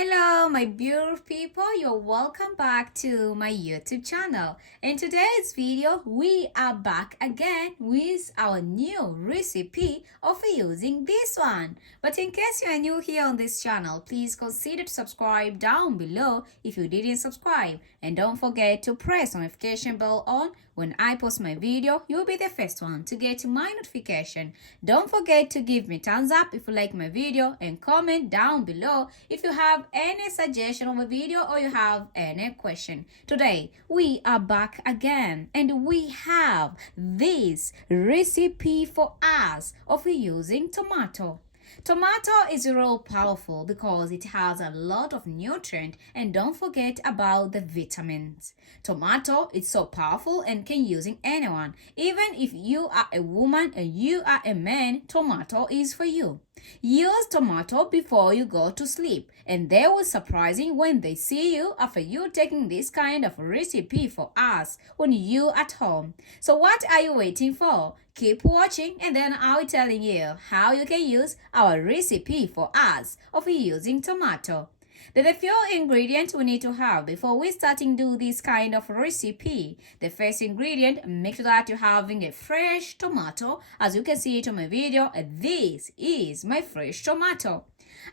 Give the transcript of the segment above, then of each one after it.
Hello, my beautiful people. You're welcome back to my YouTube channel. In today's video, we are back again with our new recipe of using this one. But in case you are new here on this channel, please consider to subscribe down below if you didn't subscribe. And don't forget to press the notification bell on. When I post my video, you'll be the first one to get my notification. Don't forget to give me thumbs up if you like my video and comment down below if you have any suggestion of a video or you have any question. Today, we are back again and we have this recipe for us of using tomato. Tomato is real powerful because it has a lot of nutrient, and don't forget about the vitamins. Tomato is so powerful and can using anyone. Even if you are a woman and you are a man, tomato is for you. Use tomato before you go to sleep, and they will surprising when they see you after you taking this kind of recipe for us when you at home. So what are you waiting for? Keep watching and then I'll be telling you how you can use our recipe for us of using tomato. There are a few ingredients we need to have before we starting do this kind of recipe. The first ingredient, make sure that you're having a fresh tomato. As you can see it on my video, this is my fresh tomato.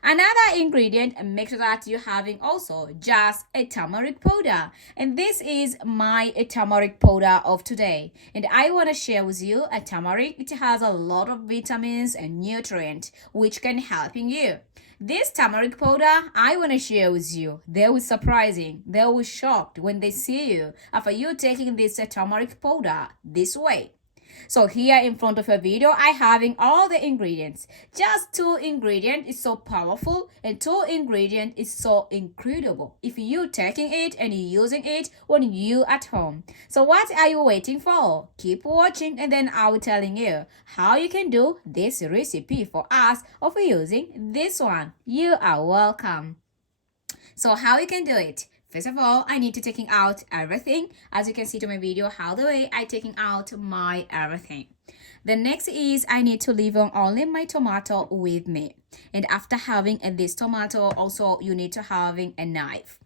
Another ingredient, make sure that you're having also just a turmeric powder. And this is my turmeric powder of today. And I want to share with you a turmeric. It has a lot of vitamins and nutrients which can helping you. This turmeric powder, I want to share with you. They will surprising. They will shocked when they see you after you taking this turmeric powder this way. So here in front of your video, I having all the ingredients. Just 2 ingredients is so powerful and 2 ingredients is so incredible. If you taking it and you using it when you at home. So what are you waiting for? Keep watching and then I will telling you how you can do this recipe for us of using this one. You are welcome. So how you can do it? First of all, I need to taking out everything. As you can see to my video, how the way I taking out my everything. The next is I need to leave on only my tomato with me. And after having this tomato, also you need to having a knife.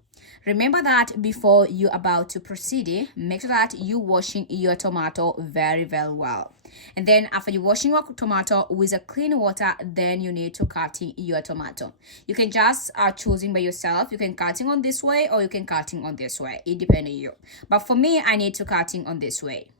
Remember that before you about to proceed, make sure that you washing your tomato very well. And then after you washing your tomato with a clean water, then you need to cutting your tomato. You can just choosing by yourself. You can cutting on this way or you can cutting on this way. It depends on you. But for me, I need to cutting on this way.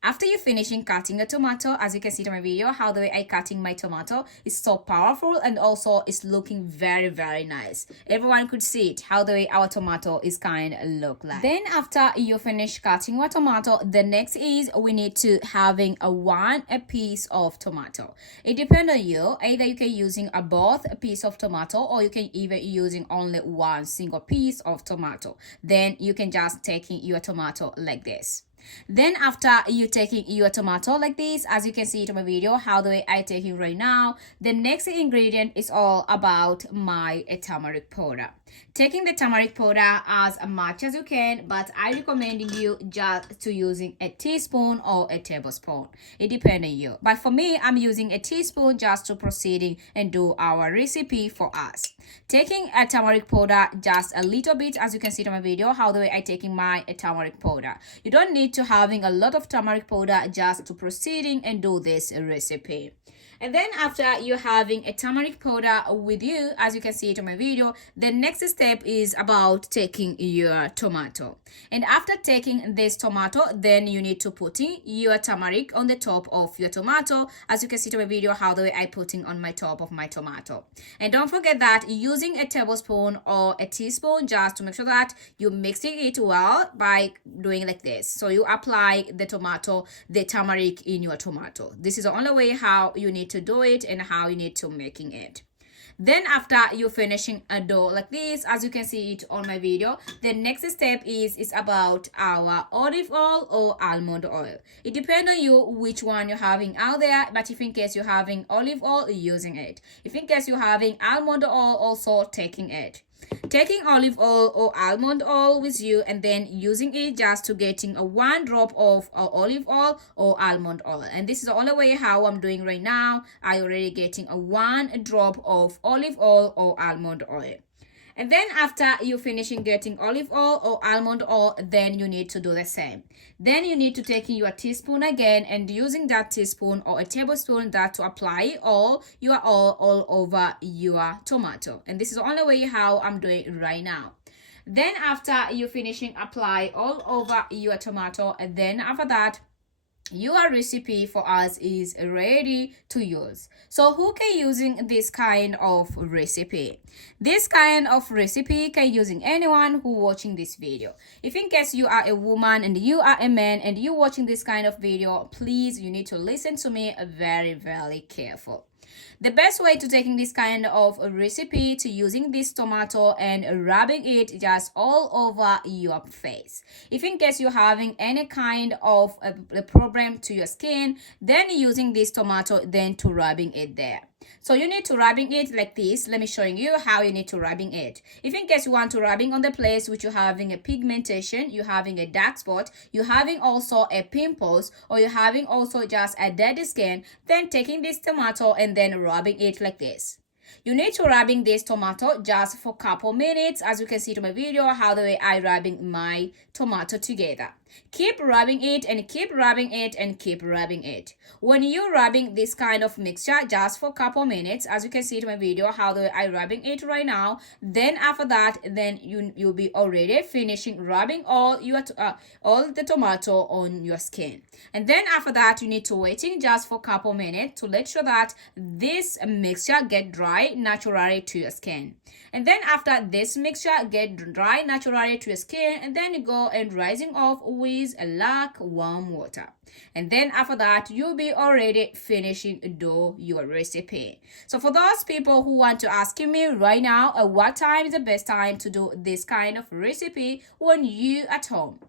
After you finishing cutting a tomato, as you can see in my video, how the way I cutting my tomato is so powerful and also it's looking very nice. Everyone could see it, how the way our tomato is kind of look like. Then after you finish cutting your tomato, the next is we need to having a piece of tomato. It depends on you. Either you can using both a piece of tomato or you can even using only one single piece of tomato. Then you can just taking your tomato like this. Then after you taking your tomato like this, as you can see it in my video, how the way I taking right now, the next ingredient is all about my turmeric powder. Taking the turmeric powder as much as you can, but I recommending you just to using a teaspoon or a tablespoon. It depends on you. But for me, I'm using a teaspoon just to proceeding and do our recipe for us. Taking a turmeric powder just a little bit, as you can see in my video, how the way I taking my turmeric powder. You don't need to having a lot of turmeric powder just to proceeding and do this recipe. And then after you're having a turmeric powder with you, as you can see it on my video, the next step is about taking your tomato. And after taking this tomato, then you need to put in your turmeric on the top of your tomato. As you can see to my video, how the way I putting on my top of my tomato. And don't forget that using a tablespoon or a teaspoon just to make sure that you're mixing it well by doing like this. So you apply the turmeric in your tomato. This is the only way how you need to do it and how you need to making it. Then after you finishing a dough like this, as you can see it on my video, the next step is about our olive oil or almond oil. It depends on you which one you're having out there, but if in case you're having olive oil, using it. If in case you're having almond oil, also taking it. Taking olive oil or almond oil with you and then using it just to getting a 1 drop of olive oil or almond oil. And this is the only way how I'm doing right now. I already getting a 1 drop of olive oil or almond oil. And then after you finishing getting olive oil or almond oil, then you need to do the same. Then you need to take your teaspoon again and using that teaspoon or a tablespoon that to apply your oil all over your tomato. And this is the only way how I'm doing right now. Then after you finishing apply all over your tomato, and then after that your recipe for us is ready to use. So who can using this kind of recipe? This kind of recipe can using anyone who watching this video. If in case you are a woman and you are a man and you watching this kind of video, please you need to listen to me very careful. The best way to taking this kind of recipe to using this tomato and rubbing it just all over your face. If in case you're having any kind of a problem to your skin, then using this tomato then to rubbing it there. So you need to rubbing it like this. Let me showing you how you need to rubbing it. If in case you want to rubbing on the place which you're having a pigmentation, you're having a dark spot, you're having also a pimples, or you're having also just a dead skin, then taking this tomato and then rubbing it like this. You need to rubbing this tomato just for a couple minutes, as you can see to my video how the way I rubbing my tomato together. Keep rubbing it and keep rubbing it and keep rubbing it. When you're rubbing this kind of mixture just for a couple minutes, as you can see to my video how the way I rubbing it right now, then after that then you'll be already finishing rubbing all the tomato on your skin. And then after that you need to waiting just for a couple minutes to let sure that this mixture get dry naturally to your skin. And then after this mixture get dry naturally to your skin, and then you go and rising off with warm water. And then after that you'll be already finishing do your recipe. So for those people who want to ask me right now what time is the best time to do this kind of recipe when you at home,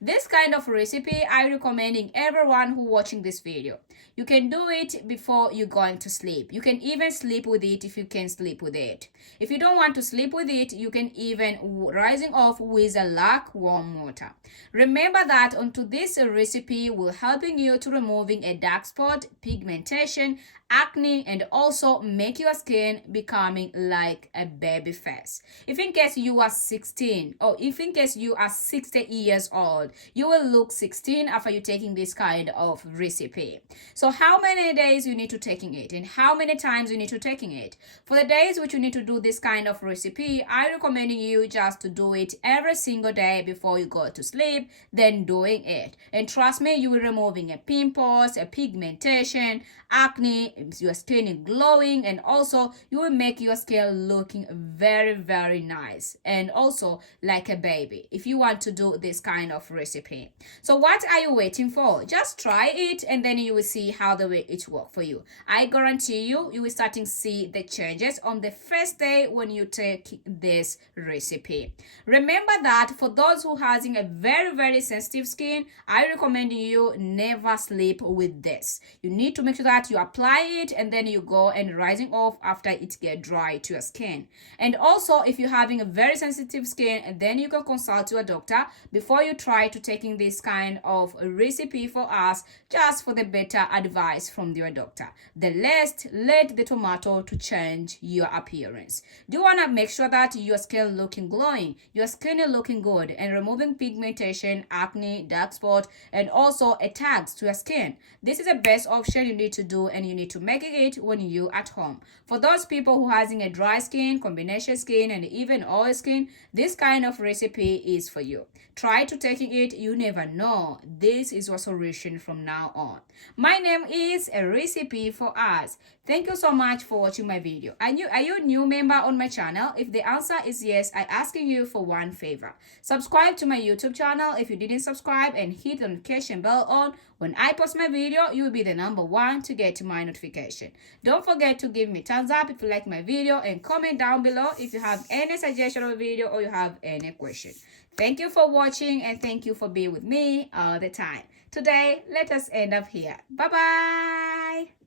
this kind of recipe I recommending everyone who watching this video. You can do it before you're going to sleep. You can even sleep with it if you can sleep with it. If you don't want to sleep with it, you can even rising off with a warm water. Remember that onto this recipe will helping you to removing a dark spot, pigmentation, acne, and also make your skin becoming like a baby face. If in case you are 16 or if in case you are 60 years old, you will look 16 after you taking this kind of recipe. So how many days you need to taking it and how many times you need to taking it? For the days which you need to do this kind of recipe, I recommend you just to do it every single day before you go to sleep, then doing it. And trust me, you will removing a pimples, a pigmentation, acne, your skin is glowing, and also you will make your skin looking very nice and also like a baby if you want to do this kind of recipe. So what are you waiting for? Just try it and then you will see how the way it work for you. I guarantee you will starting to see the changes on the first day when you take this recipe. Remember that for those who having a very sensitive skin, I recommend you never sleep with this. You need to make sure that you apply it and then you go and rising off after it get dry to your skin. And also if you're having a very sensitive skin, then you can consult your doctor before you try to taking this kind of recipe for us, just for the better advice from your doctor. The last, let the tomato to change your appearance. Do you want to make sure that your skin looking glowing, your skin is looking good, and removing pigmentation, acne, dark spot, and also tags to your skin? This is the best option you need to do, and you need to make it when you at home. For those people who having a dry skin, combination skin, and even oil skin, this kind of recipe is for you. Try to taking it, you never know. This is your solution from now on. My name is A Recipe for Us. Thank you so much for watching my video. Are you a new member on my channel? If the answer is yes, I'm asking you for one favor. Subscribe to my YouTube channel if you didn't subscribe, and hit the notification bell on. When I post my video, you will be the #1 to get my notification. Don't forget to give me thumbs up if you like my video, and comment down below if you have any suggestion of a video or you have any question. Thank you for watching, and thank you for being with me all the time. Today, let us end up here. Bye-bye.